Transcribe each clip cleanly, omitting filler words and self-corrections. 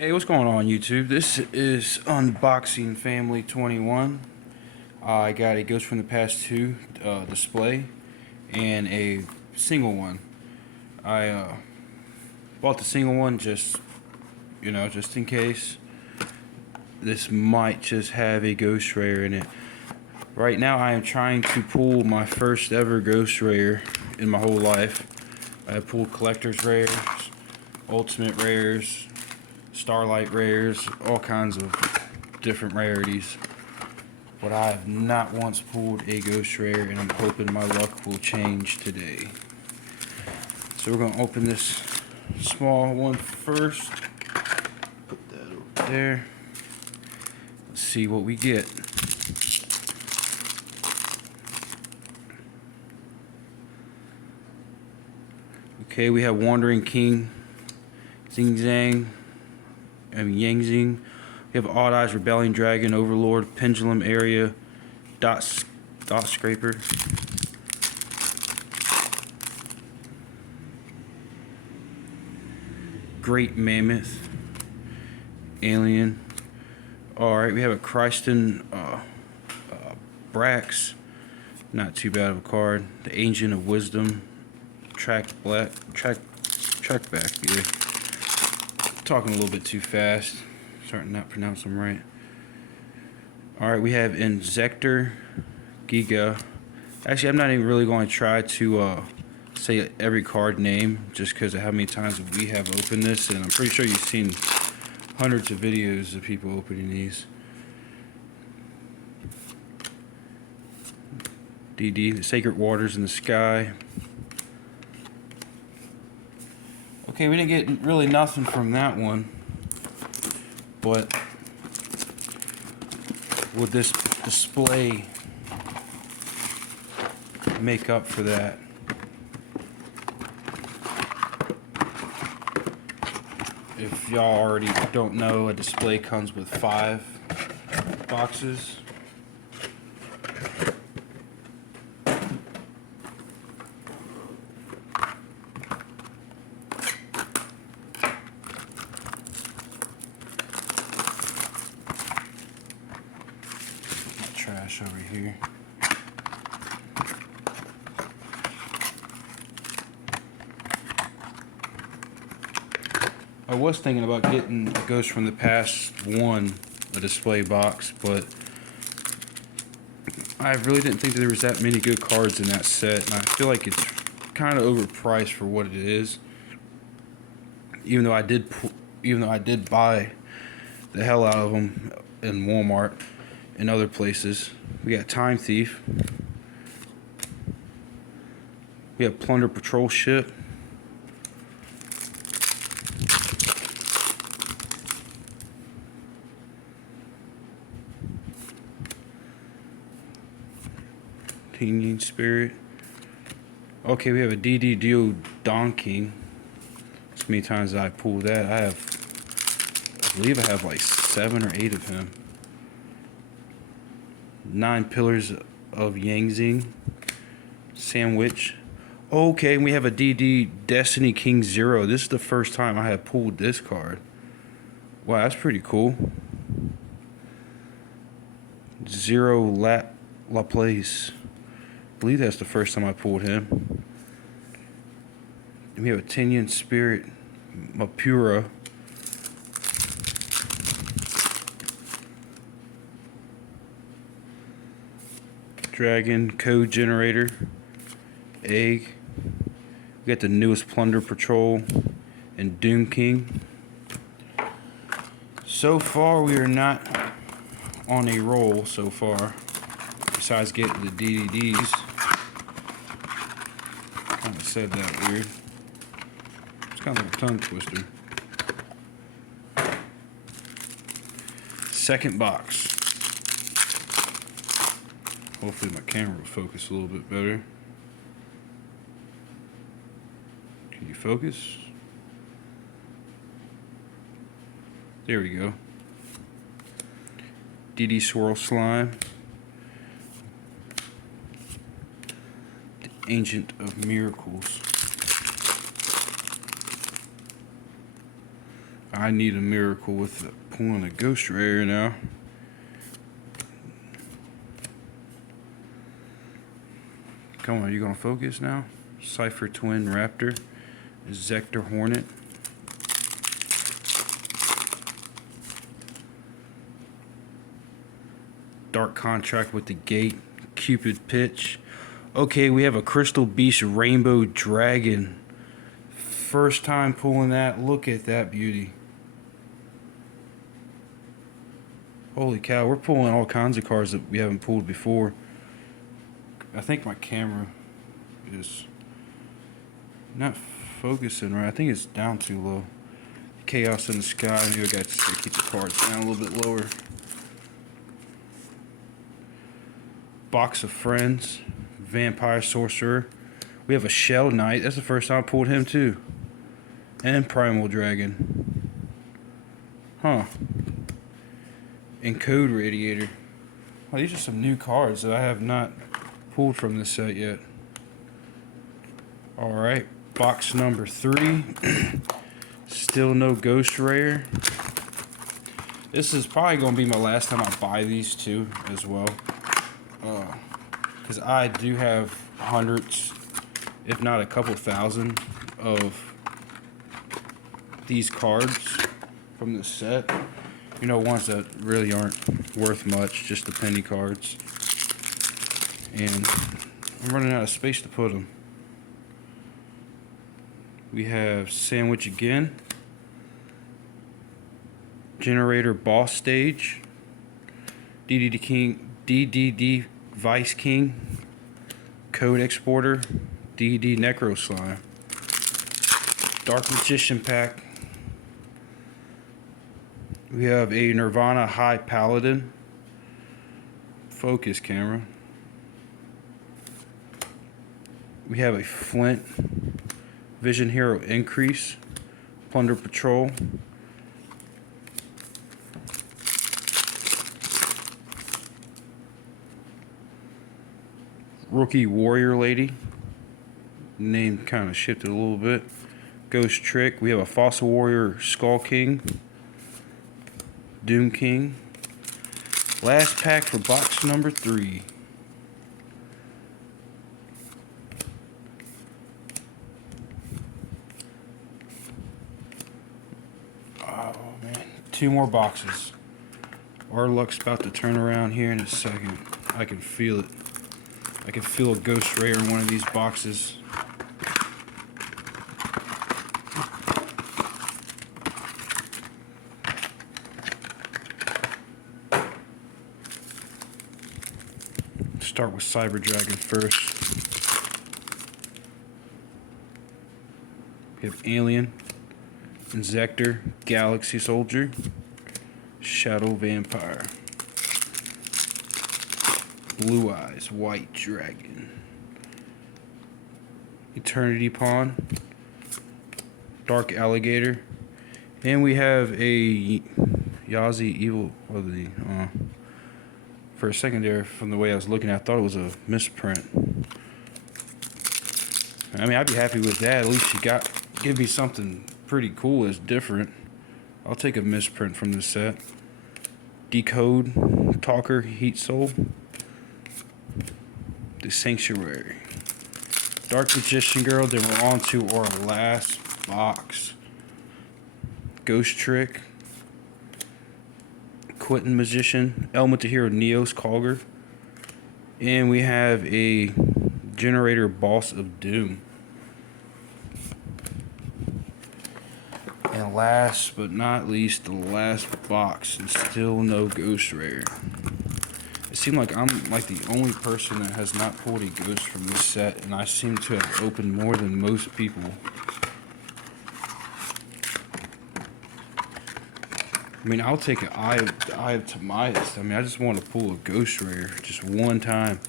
Hey, what's going on YouTube? This is Unboxing Family 21. I got a Ghost from the Past 2 display and a single one. I bought the single one just in case. This might just have a Ghost Rare in it. Right now I am trying to pull my first ever Ghost Rare in my whole life. I have pulled Collector's Rares, Ultimate Rares, Starlight Rares, all kinds of different rarities, but I have not once pulled a Ghost Rare, and I'm hoping my luck will change today. So we're going to open this small one first. Put that over there. Let's see what we get. Okay, we have Wandering King, Yangzing. We have Odd Eyes, Rebellion Dragon, Overlord, Pendulum Area, Dot Scraper. Great Mammoth, Alien. Alright, we have a Christen Brax. Not too bad of a card. The Ancient of Wisdom. Track back. Yeah. Talking a little bit too fast. Starting to not pronounce them right. Alright, we have Inzektor Giga. Actually, I'm not even really going to try to say every card name just because of how many times we have opened this, and I'm pretty sure you've seen hundreds of videos of people opening these. DD, the Sacred Waters in the Sky. Okay, we didn't get really nothing from that one, but would this display make up for that? If y'all already don't know, a display comes with 5 boxes. Trash over here. I was thinking about getting a Ghost from the Past 1, a display box, but I really didn't think that there was that many good cards in that set, and I feel like it's kind of overpriced for what it is. Even though I did buy the hell out of them in Walmart and other places. We got Time Thief. We have Plunder Patrol Ship. Tinging Spirit. Okay, we have a DD Dio Don King. As many times as I pulled that, I believe I have like 7 or 8 of him. 9 Pillars of Yangzing. Sandwich. Okay, we have a DD Destiny King Zero. This is the first time I have pulled this card. Wow, that's pretty cool. Zero Laplace. I believe that's the first time I pulled him. And we have a Tinyan Spirit Mapura. Dragon Code Generator. Egg. We got the newest Plunder Patrol and Doom King. So far, we are not on a roll so far. Besides getting the DDDs. Kind of said that weird. It's kind of like a tongue twister. Second box. Hopefully my camera will focus a little bit better. Can you focus? There we go. DD Swirl Slime. The Ancient of Miracles. I need a miracle with pulling a Ghost Rare now. Come on, you gonna focus now? Cypher Twin Raptor, Zector Hornet. Dark Contract with the Gate, Cupid Pitch. Okay, we have a Crystal Beast Rainbow Dragon. First time pulling that. Look at that beauty. Holy cow, we're pulling all kinds of cards that we haven't pulled before. I think my camera is not focusing right. I think it's down too low. Chaos in the Sky. Maybe I got to keep the cards down a little bit lower. Box of Friends, Vampire Sorcerer. We have a Shell Knight. That's the first time I pulled him too. And Primal Dragon. Huh. And Code Radiator. Well, these are some new cards that I have not pulled from this set yet. Alright, box number 3. Still no Ghost Rare. This is probably going to be my last time I buy these two as well. Because I do have hundreds, if not a couple thousand, of these cards from this set. You know, ones that really aren't worth much, just the penny cards. And I'm running out of space to put them. We have Sandwich again. Generator Boss Stage. DDD Vice King. Code Exporter. DD Necro Slime. Dark Magician Pack. We have a Nirvana High Paladin. Focus camera. We have a Flint Vision Hero Increase. Plunder Patrol. Rookie Warrior Lady. Name kind of shifted a little bit. Ghost Trick. We have a Fossil Warrior Skull King. Doom King. Last pack for box number 3. Oh man, 2 more boxes. Our luck's about to turn around here in a second. I can feel it. I can feel a Ghost Rare in one of these boxes. Start with Cyber Dragon first. We have Alien, Inzektor, Galaxy Soldier, Shadow Vampire, Blue Eyes, White Dragon, Eternity Pawn, Dark Alligator, and we have a Yazi Evil of the. For a second there, from the way I was looking, I thought it was a misprint. I mean, I'd be happy with that. At least you give me something pretty cool that's different. I'll take a misprint from this set. Decode, Talker, Heat Soul, The Sanctuary, Dark Magician Girl. Then we're on to our last box. Ghost Trick, Quentin Magician, Element of Hero Neos Calgar, and we have a Generator Boss of Doom. And last but not least, the last box, and still no Ghost Rare. It seemed like I'm like the only person that has not pulled a ghost from this set, and I seem to have opened more than most people. I mean, I'll take an Eye of Timaeus. I mean, I just want to pull a Ghost Rare just one time.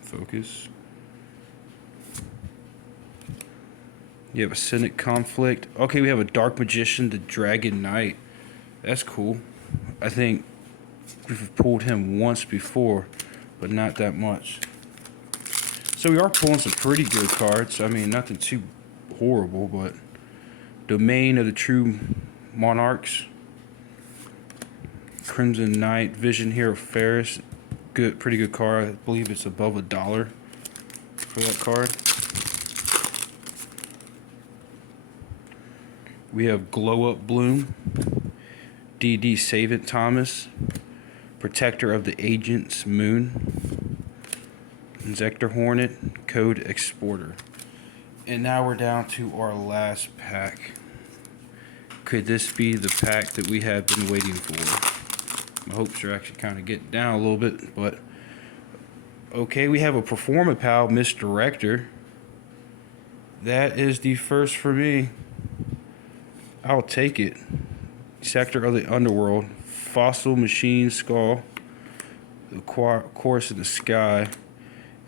Focus. You have a Cynic Conflict. Okay, we have a Dark Magician, the Dragon Knight. That's cool. I think we've pulled him once before, but not that much. So So we are pulling some pretty good cards. I mean, nothing too horrible, but Domain of the True Monarchs, Crimson Knight, Vision Hero Ferris, good, pretty good card. I believe it's above $1 for that card. We have Glow Up Bloom, D.D. Savant Thomas, Protector of the Agents Moon, Zector Hornet, Code Exporter. And now we're down to our last pack. Could this be the pack that we have been waiting for? My hopes are actually kind of getting down a little bit, but okay, we have a Performapal Misdirector. That is the first for me. I'll take it. Sector of the Underworld, Fossil Machine Skull, the Chorus in the Sky,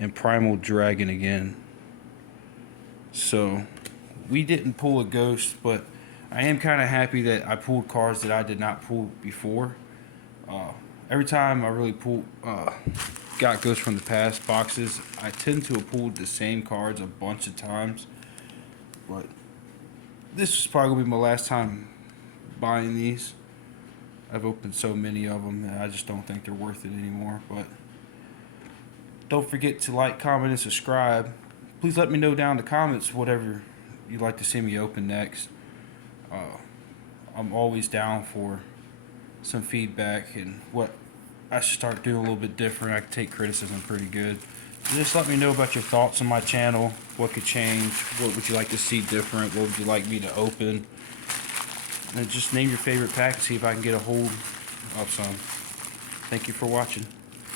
and Primal Dragon again. So, we didn't pull a ghost, but I am kind of happy that I pulled cards that I did not pull before. Every time I really got ghosts from the past boxes, I tend to have pulled the same cards a bunch of times. But this is probably going to be my last time buying these. I've opened so many of them and I just don't think they're worth it anymore. But don't forget to like, comment, and subscribe. Please let me know down in the comments whatever you'd like to see me open next. I'm always down for some feedback and what I should start doing a little bit different. I can take criticism pretty good. So just let me know about your thoughts on my channel. What could change? What would you like to see different? What would you like me to open? And just name your favorite pack and see if I can get a hold of some. Thank you for watching.